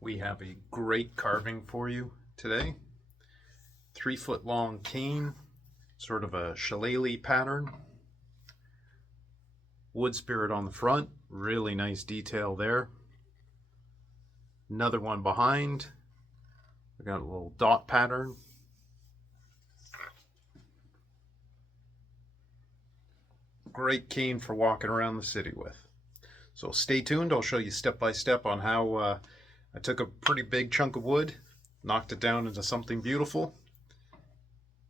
We have a great carving for you today. 3-foot long cane, sort of a shillelagh pattern. Wood spirit on the front, really nice detail there. Another one behind. We got a little dot pattern. Great cane for walking around the city with. So stay tuned, I'll show you step by step on how I took a pretty big chunk of wood, knocked it down into something beautiful.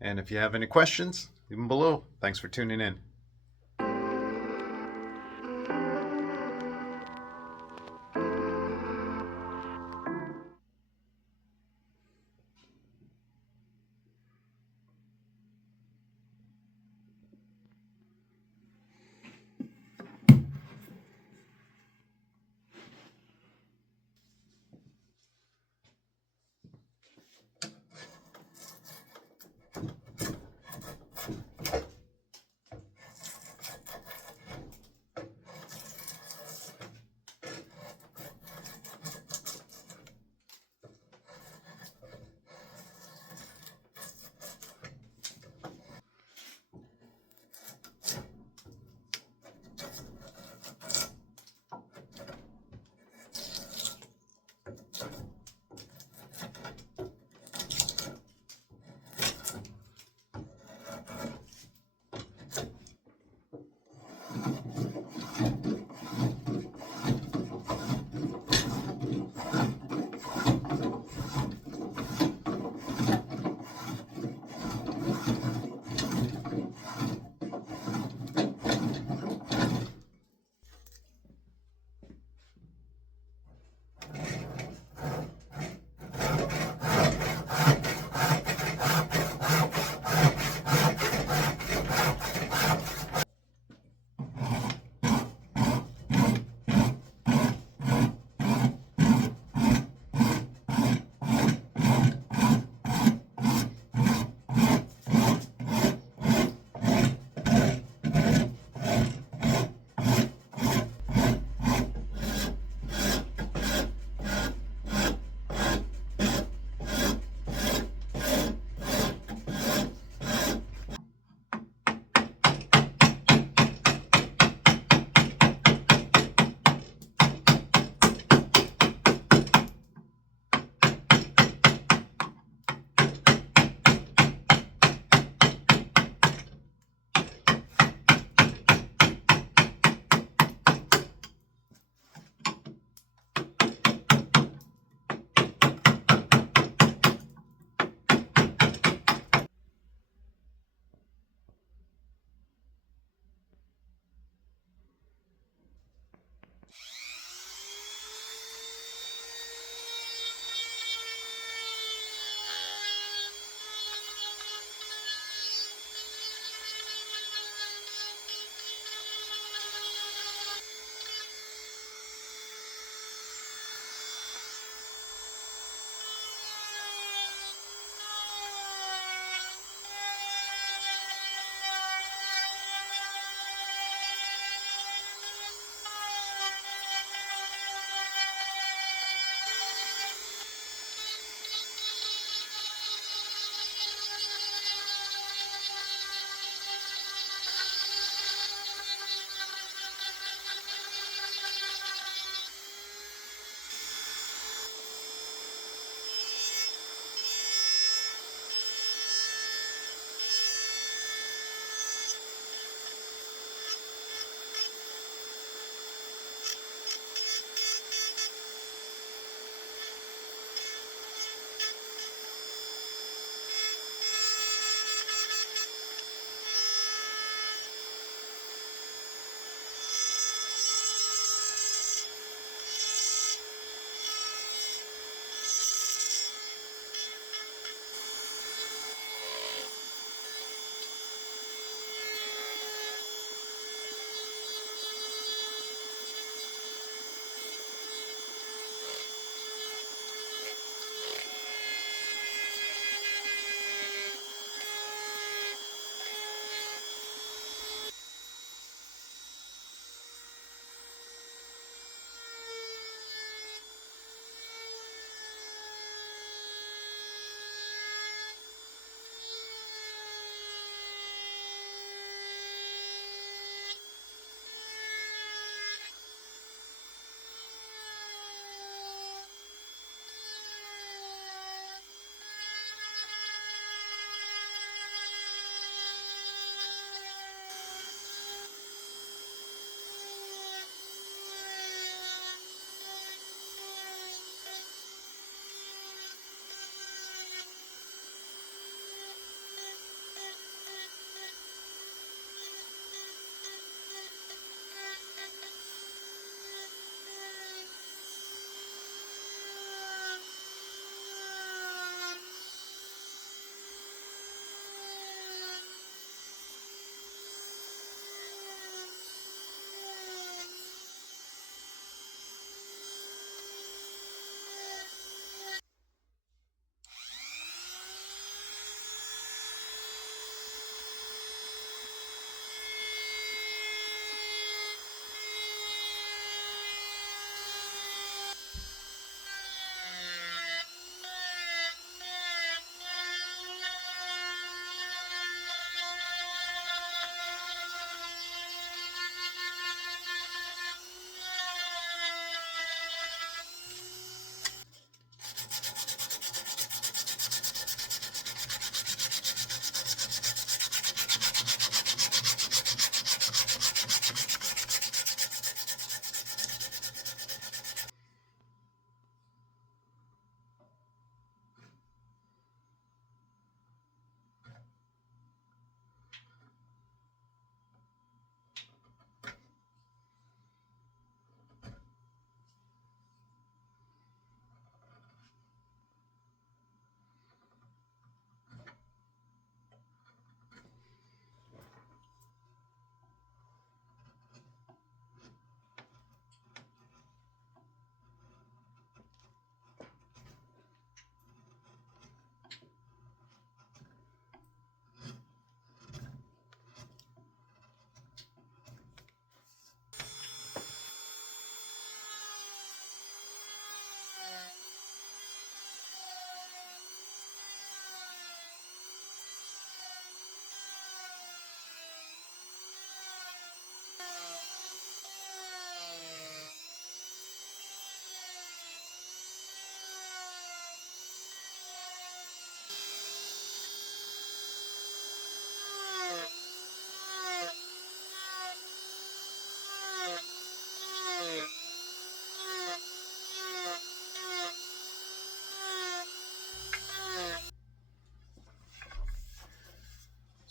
And if you have any questions, leave them below. Thanks for tuning in.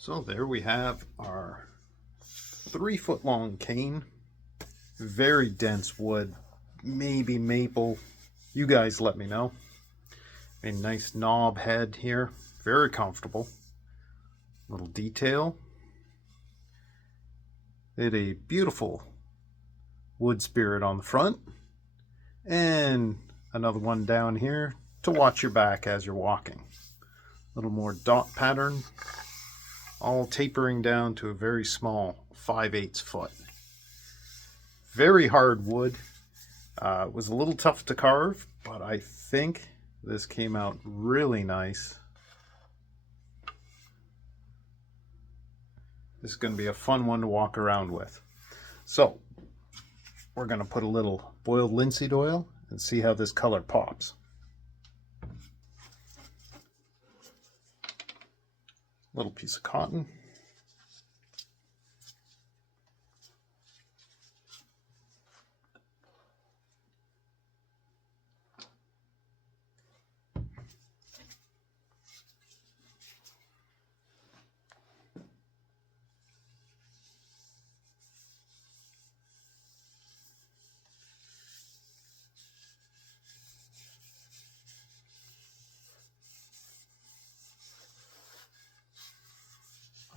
So there we have our 3-foot long cane. Very dense wood, maybe maple. You guys let me know. A nice knob head here, very comfortable. Little detail. It a beautiful wood spirit on the front, and another one down here to watch your back as you're walking. A little more dot pattern, all tapering down to a very small 5/8 foot. Very hard wood. It was a little tough to carve, but I think this came out really nice. This is going to be a fun one to walk around with. So we're going to put a little boiled linseed oil and see how this color pops. Little piece of cotton.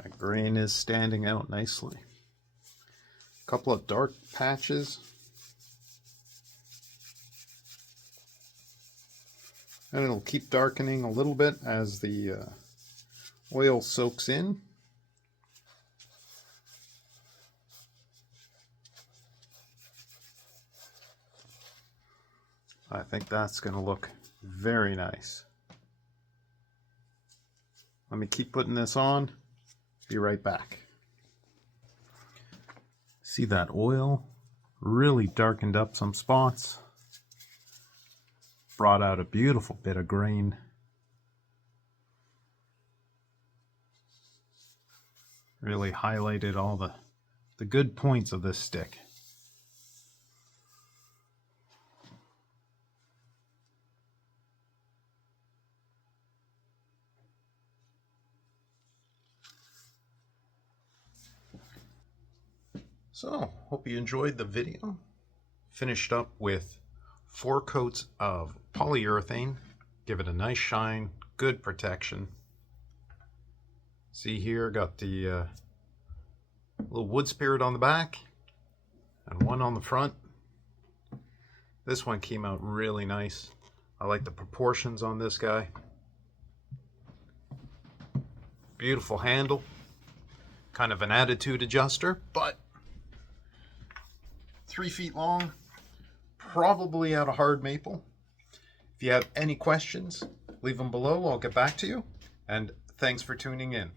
My grain is standing out nicely. A couple of dark patches. And it'll keep darkening a little bit as the oil soaks in. I think that's going to look very nice. Let me keep putting this on. Be right back. See that oil really darkened up some spots. Brought out a beautiful bit of grain. Really highlighted all the good points of this stick. So, hope you enjoyed the video. Finished up with 4 coats of polyurethane. Give it a nice shine, good protection. See here, got the little wood spirit on the back and one on the front. This one came out really nice. I like the proportions on this guy. Beautiful handle. Kind of an attitude adjuster, but 3 feet long, probably out of hard maple. If you have any questions, leave them below. I'll get back to you. And thanks for tuning in.